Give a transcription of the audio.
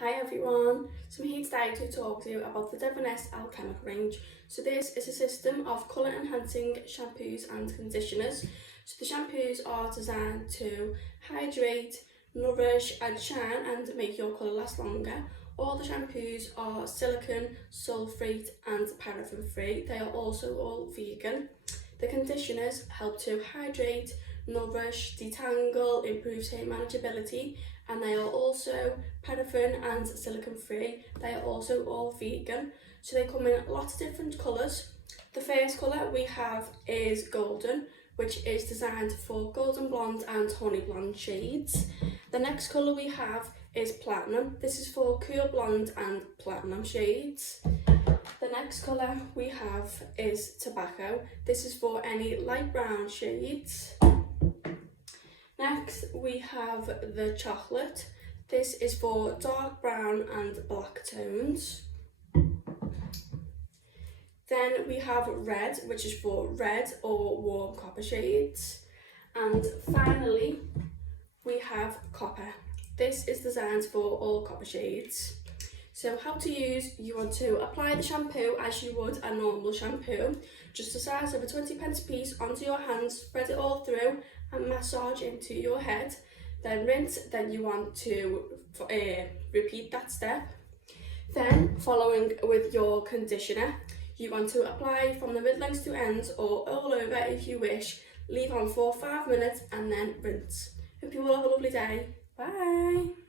Hi everyone, so I'm here today to talk to you about the Davines ALCHEMIC range. So this is a system of colour enhancing shampoos and conditioners. So the shampoos are designed to hydrate, nourish and shine and make your colour last longer. All the shampoos are silicone, sulfate and paraffin free. They are also all vegan. The conditioners help to hydrate, nourish, detangle, improve hair manageability, and they are also paraffin and silicone free. They are also all vegan. So they come in lots of different colours. The first colour we have is golden, which is designed for golden blonde and honey blonde shades. The next colour we have is platinum. This is for cool blonde and platinum shades. The next colour we have is tobacco. This is for any light brown shades. Next we have the chocolate. This is for dark brown and black tones. Then we have red, which is for red or warm copper shades. And finally we have copper. This is designed for all copper shades. So how to use: you want to apply the shampoo as you would a normal shampoo, just the size of a 20p piece onto your hands, spread it all through and massage into your head, then rinse. Then you want to repeat that step. Then following with your conditioner, you want to apply from the mid-lengths to ends or all over if you wish, leave on for 5 minutes and then rinse. Hope you all have a lovely day. Bye!